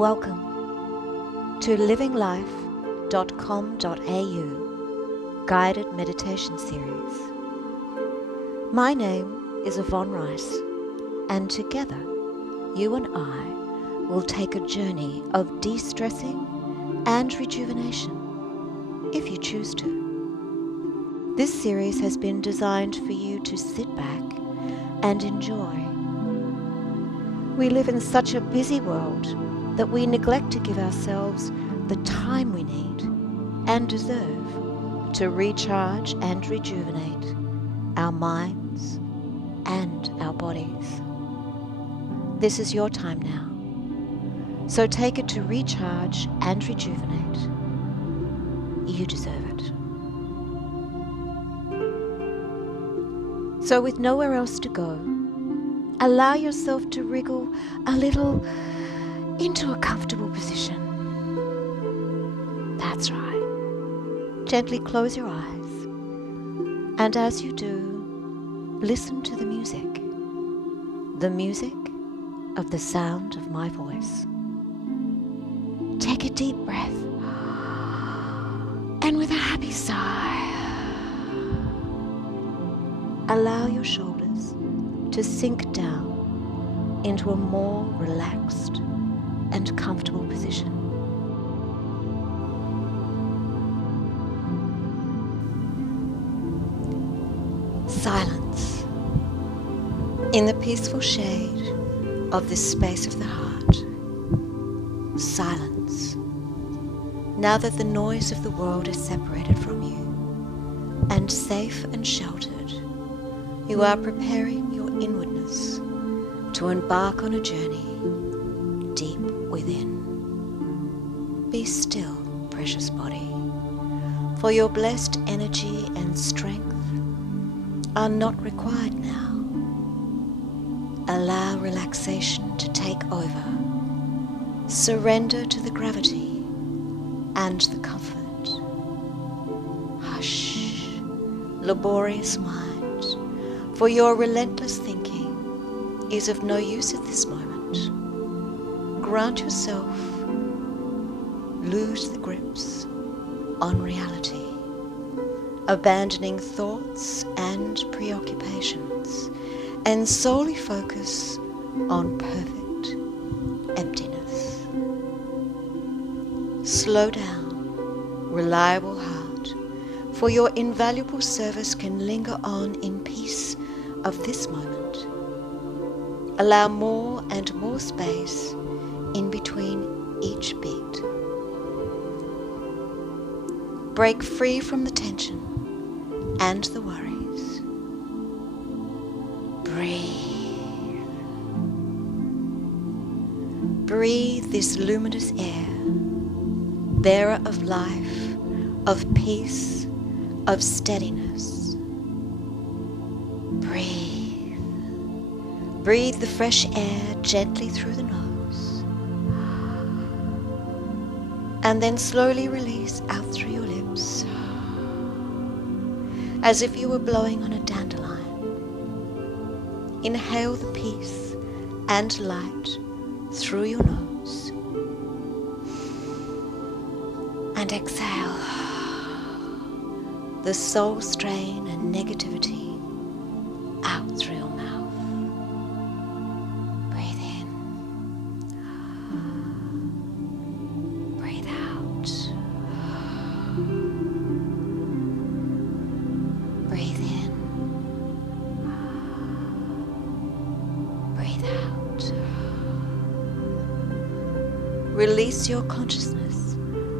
Welcome to livinglife.com.au guided meditation series. My name is Yvonne Rice, and together you and I will take a journey of de-stressing and rejuvenation, if you choose to. This series has been designed for you to sit back and enjoy. We live in such a busy world that we neglect to give ourselves the time we need and deserve to recharge and rejuvenate our minds and our bodies. This is your time now, so take it to recharge and rejuvenate. You deserve it. So with nowhere else to go, allow yourself to wriggle a little into a comfortable position. That's right. Gently close your eyes, and as you do, listen to the music of the sound of my voice. Take a deep breath, and with a happy sigh, allow your shoulders to sink down into a more relaxed and comfortable position. Silence. In the peaceful shade of this space of the heart. Silence. Now that the noise of the world is separated from you, and safe and sheltered, you are preparing your inwardness to embark on a journey deep within. Be still, precious body, for your blessed energy and strength are not required now. Allow relaxation to take over. Surrender to the gravity and the comfort. Hush, laborious mind, for your relentless thinking is of no use at this moment. Grant yourself, lose the grips on reality, abandoning thoughts and preoccupations, and solely focus on perfect emptiness. Slow down, reliable heart, for your invaluable service can linger on in peace of this moment. Allow more and more space in between each beat. Break free from the tension and the worries. Breathe. Breathe this luminous air, bearer of life, of peace, of steadiness. Breathe. Breathe the fresh air gently through the nose, and then slowly release out through your lips, as if you were blowing on a dandelion. Inhale the peace and light through your nose, and exhale the soul strain and negativity out through your mouth. Breathe in. Breathe out. Breathe in. Breathe out. Release your consciousness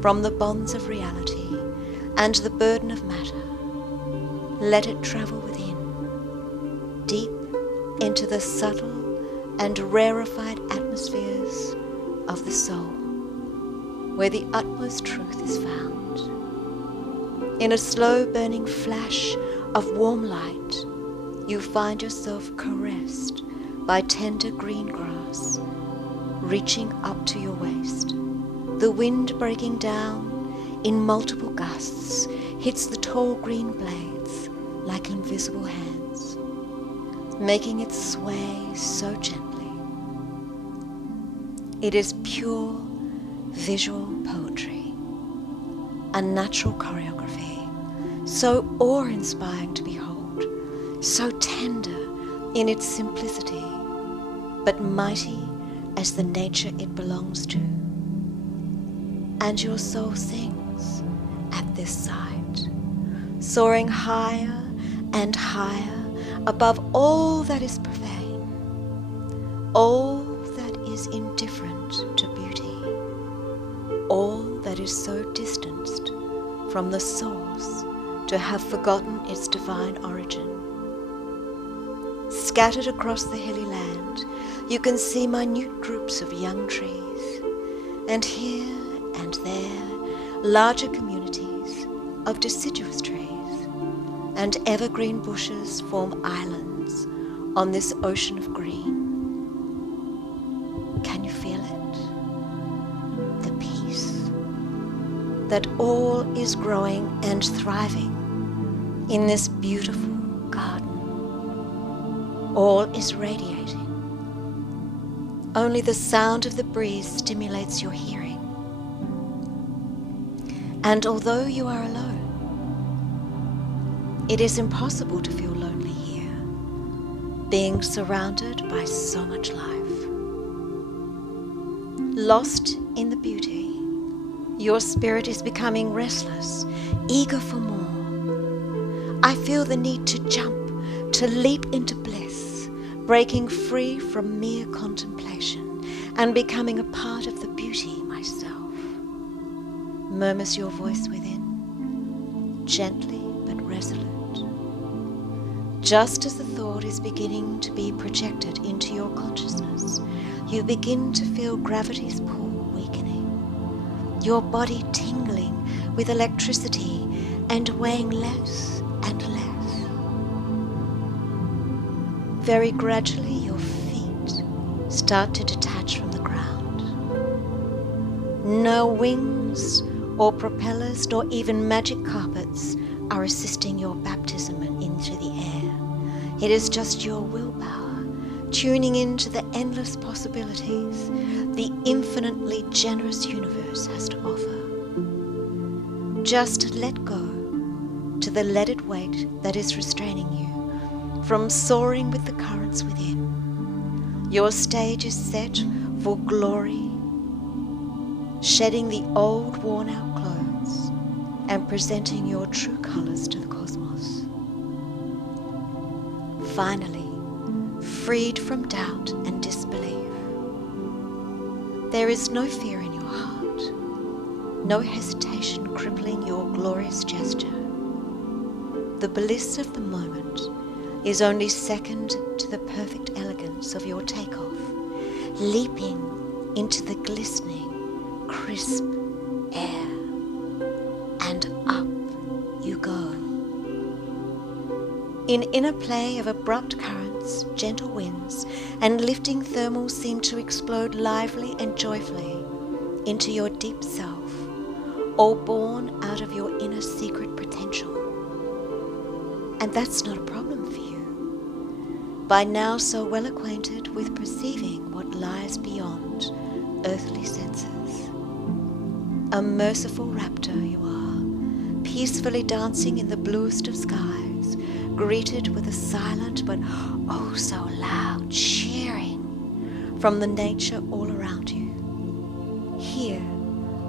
from the bonds of reality and the burden of matter. Let it travel within, deep into the subtle and rarefied atmospheres of the soul, where the utmost truth is found. In a slow burning flash of warm light, you find yourself caressed by tender green grass, reaching up to your waist. The wind breaking down in multiple gusts hits the tall green blades like invisible hands, making it sway so gently. It is pure visual poetry, a natural choreography, so awe-inspiring to behold, so tender in its simplicity, but mighty as the nature it belongs to. And your soul sings at this sight, soaring higher and higher above all that is profane, all that is indifferent to beauty, all that is so distanced from the source to have forgotten its divine origin. Scattered across the hilly land, you can see minute groups of young trees, and here and there larger communities of deciduous trees, and evergreen bushes form islands on this ocean of green. Can you feel it? The peace, that all is growing and thriving in this beautiful garden. All is radiating. Only the sound of the breeze stimulates your hearing. And although you are alone, it is impossible to feel lonely here, being surrounded by so much life. Lost in the beauty, your spirit is becoming restless, eager for more. I feel the need to jump, to leap into bliss, breaking free from mere contemplation and becoming a part of the beauty myself. Murmurs your voice within, gently but resolute. Just as the thought is beginning to be projected into your consciousness, you begin to feel gravity's pull weakening, your body tingling with electricity and weighing less and less. Very gradually, your feet start to detach from the ground. No wings or propellers nor even magic carpets are assisting your baptism into the air. It is just your willpower tuning into the endless possibilities the infinitely generous universe has to offer. Just let go to the leaded weight that is restraining you from soaring with the currents within. Your stage is set for glory, shedding the old worn-out clothes and presenting your true colors to the cosmos. Finally, freed from doubt and disbelief. There is no fear in your heart, no hesitation crippling your glorious gesture. The bliss of the moment is only second to the perfect elegance of your takeoff, leaping into the glistening, crisp air, and up you go. In inner play of abrupt currents, gentle winds, and lifting thermals seem to explode lively and joyfully into your deep self, all born out of your inner secret potential. And that's not a problem for you, by now so well acquainted with perceiving what lies beyond earthly senses. A merciful raptor you are, peacefully dancing in the bluest of skies, greeted with a silent but oh so loud cheering from the nature all around you. Here,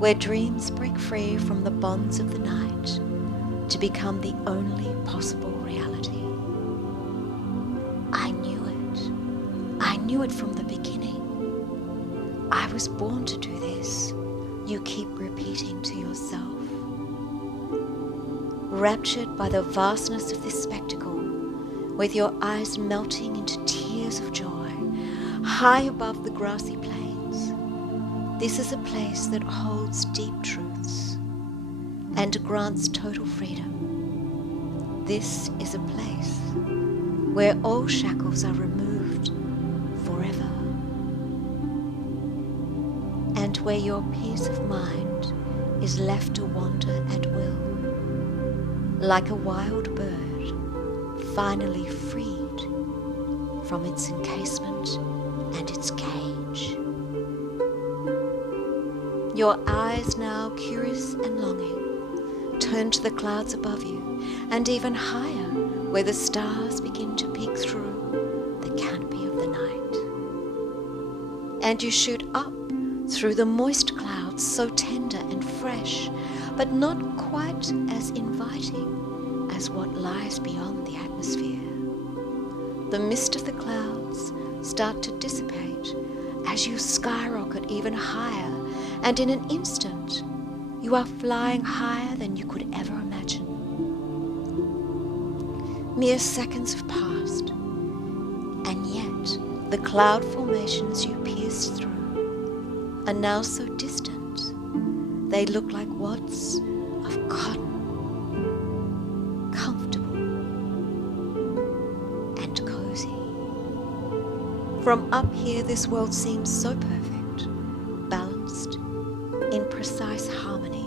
where dreams break free from the bonds of the night to become the only possible reality. I knew it. I knew it from the beginning. I was born to do this, you keep repeating to yourself. Raptured by the vastness of this spectacle, with your eyes melting into tears of joy, high above the grassy plains, this is a place that holds deep truths and grants total freedom. This is a place where all shackles are removed forever, and where your peace of mind is left to wander at will, like a wild bird finally freed from its encasement and its cage. Your eyes, now curious and longing, turn to the clouds above you, and even higher, where the stars begin to peek through the canopy of the night. And you shoot up through the moist clouds, so tender and fresh, but not quite as inviting as what lies beyond the atmosphere. The mist of the clouds start to dissipate as you skyrocket even higher, and in an instant you are flying higher than you could ever imagine. Mere seconds have passed, and yet the cloud formations you pierced through are now so distant they look like wads of cotton, comfortable and cozy. From up here, this world seems so perfect, balanced in precise harmony,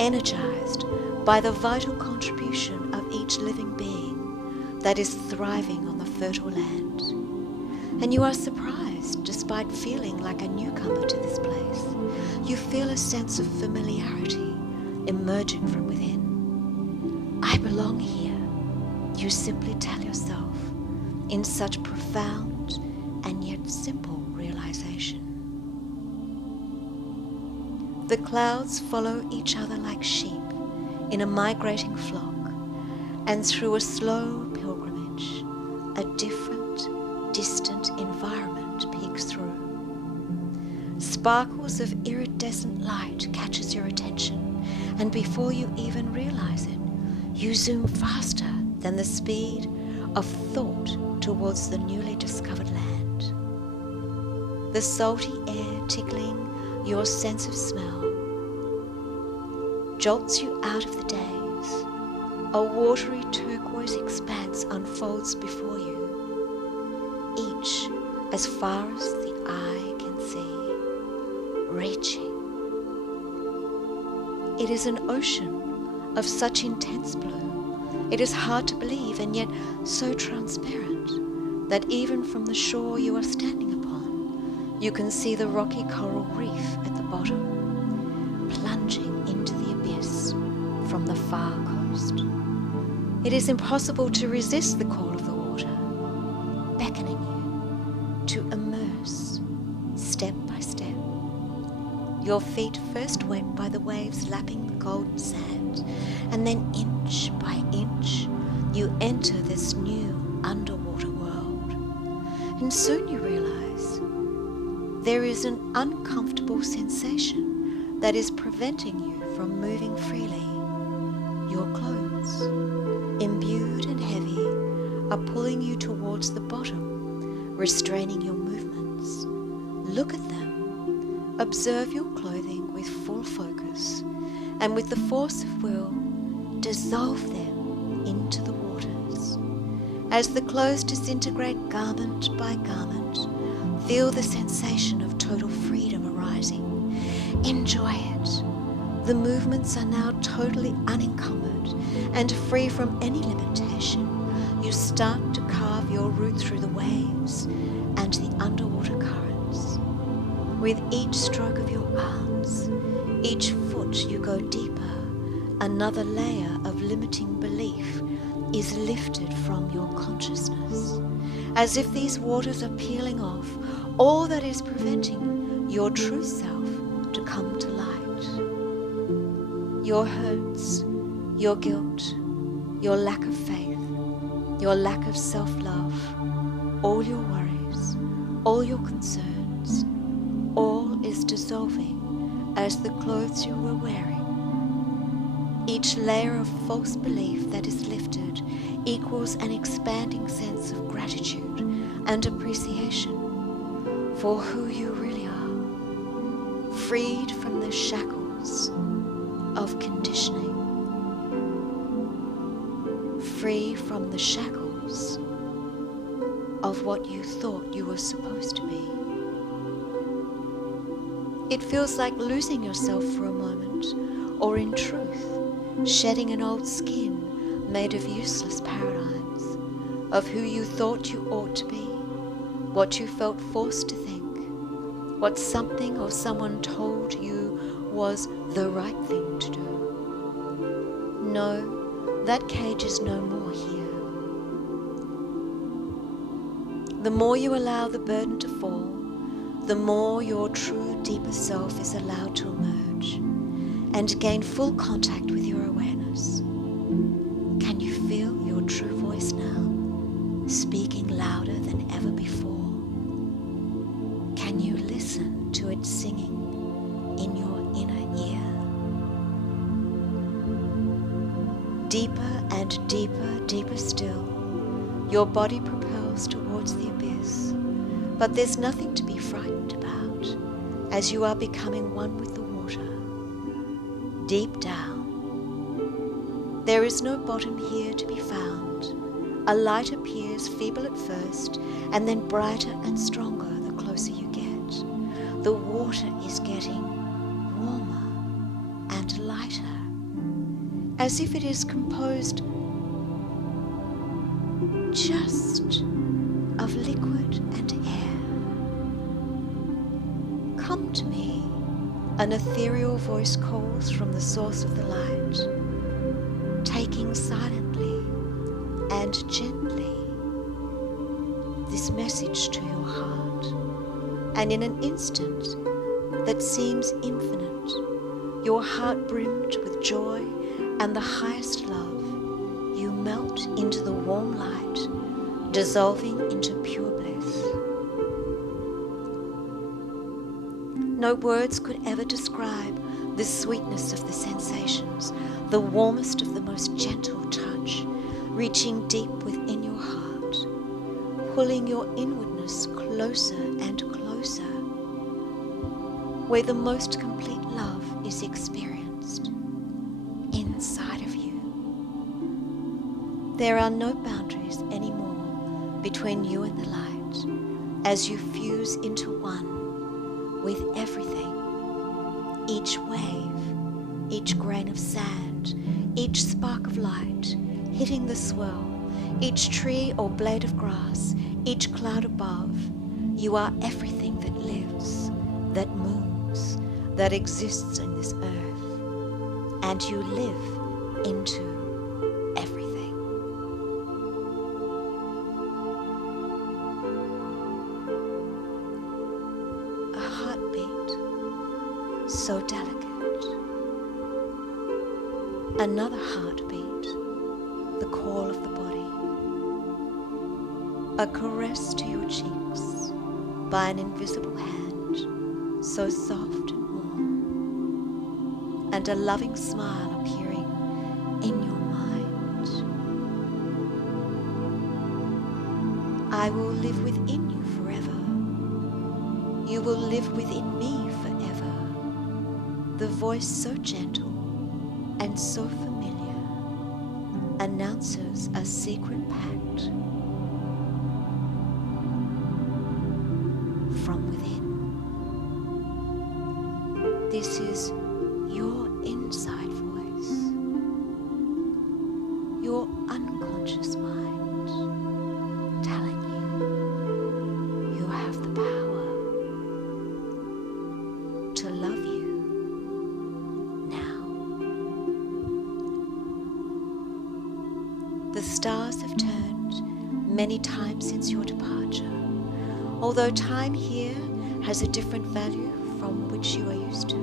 energized by the vital contribution of each living being that is thriving on the fertile land. And you are surprised, despite feeling like a newcomer to this place, you feel a sense of familiarity emerging from within. I belong here, you simply tell yourself, in such profound and yet simple realization. The clouds follow each other like sheep in a migrating flock, and through a slow pilgrimage, a different, distant environment peeks through. Sparkles of iridescent light catches your attention, and before you even realize it, you zoom faster than the speed of thought towards the newly discovered land. The salty air tickling your sense of smell jolts you out of the daze. A watery turquoise expanse unfolds before you, each as far as the eye can see, reaching. It is an ocean of such intense blue, it is hard to believe, and yet so transparent that even from the shore you are standing upon, you can see the rocky coral reef at the bottom, plunging into the abyss from the far coast. It is impossible to resist the call of the water, beckoning you to immerse step by step. Your feet first wet by the waves lapping the golden sand, and then inch by inch you enter this new underwater world. And soon you realize there is an uncomfortable sensation that is preventing you from moving freely. Your clothes, imbued and heavy, are pulling you towards the bottom, restraining your movements. Look at them. Observe your clothing with full focus, and with the force of will, dissolve them into the waters. As the clothes disintegrate garment by garment, feel the sensation of total freedom arising. Enjoy it. The movements are now totally unencumbered and free from any limitation. You start to carve your route through the waves and the underwater currents. With each stroke of your arms, each foot you go deeper, another layer of limiting belief is lifted from your consciousness, as if these waters are peeling off all that is preventing your true self to come to light. Your hurts, your guilt, your lack of faith, your lack of self-love, all your worries, all your concerns, all is dissolving as the clothes you were wearing. Each layer of false belief that is lifted equals an expanding sense of gratitude and appreciation for who you really are, freed from the shackles of conditioning, free from the shackles of what you thought you were supposed to be. It feels like losing yourself for a moment, or in truth, shedding an old skin made of useless paradigms, of who you thought you ought to be, what you felt forced to think, what something or someone told you was the right thing to do. No, that cage is no more here. The more you allow the burden to fall, the more your true, deeper self is allowed to emerge and gain full contact with your awareness. Can you feel your true voice now, speaking louder than ever before? Can you listen to it singing in your inner ear? Deeper and deeper, deeper still, your body propels towards the abyss, but there's nothing to be frightened about as you are becoming one with the water. Deep down, there is no bottom here to be found. A light appears feeble at first and then brighter and stronger the closer you get. The water is getting warmer and lighter, as if it is composed just of liquid and air. Come to me, an ethereal voice calls from the source of the light, taking silently and gently this message to your heart. And in an instant that seems infinite, your heart brimmed with joy and the highest love, you melt into the warm light, dissolving into pure bliss. No words could ever describe the sweetness of the sensations, the warmest of the most gentle touch, reaching deep within your heart, pulling your inwardness closer and closer, where the most complete love is experienced inside of you. There are no boundaries anymore between you and the light as you fuse into one with everything. Each wave, each grain of sand, each spark of light hitting the swell, each tree or blade of grass, each cloud above, you are everything that lives, that moves, that exists in this earth, and you live into everything. A heartbeat so delicate, another heartbeat, the call of the body, a caress to your cheeks by an invisible hand, so soft and warm, and a loving smile appearing in your mind. I will live within you forever. You will live within me forever. The voice so gentle and so familiar announces a secret pact from within. This is your inside voice, your unconscious mind telling you have the power to love you now. The stars have turned many times since your departure, although time here has a different value from which you are used to.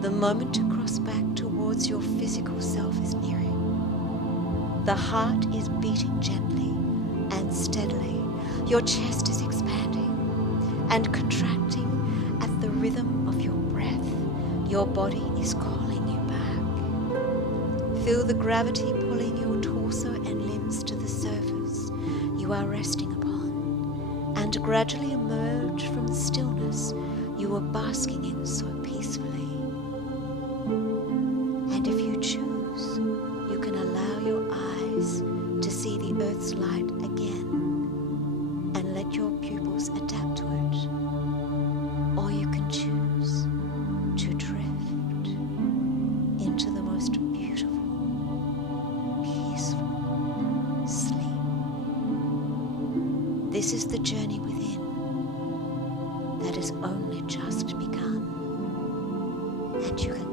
The moment to cross back towards your physical self is nearing. The heart is beating gently and steadily. Your chest is expanding and contracting at the rhythm of your breath. Your body is calling you back. Feel the gravity pulling your torso and limbs to the surface you are resting upon, and gradually emerge from the stillness you were basking in so peacefully. And if you choose, you can allow your eyes to see the earth's light again and let your pupils adapt to it. Or you can choose to drift into the most beautiful, peaceful sleep. This is the journey within that has only just begun, and you can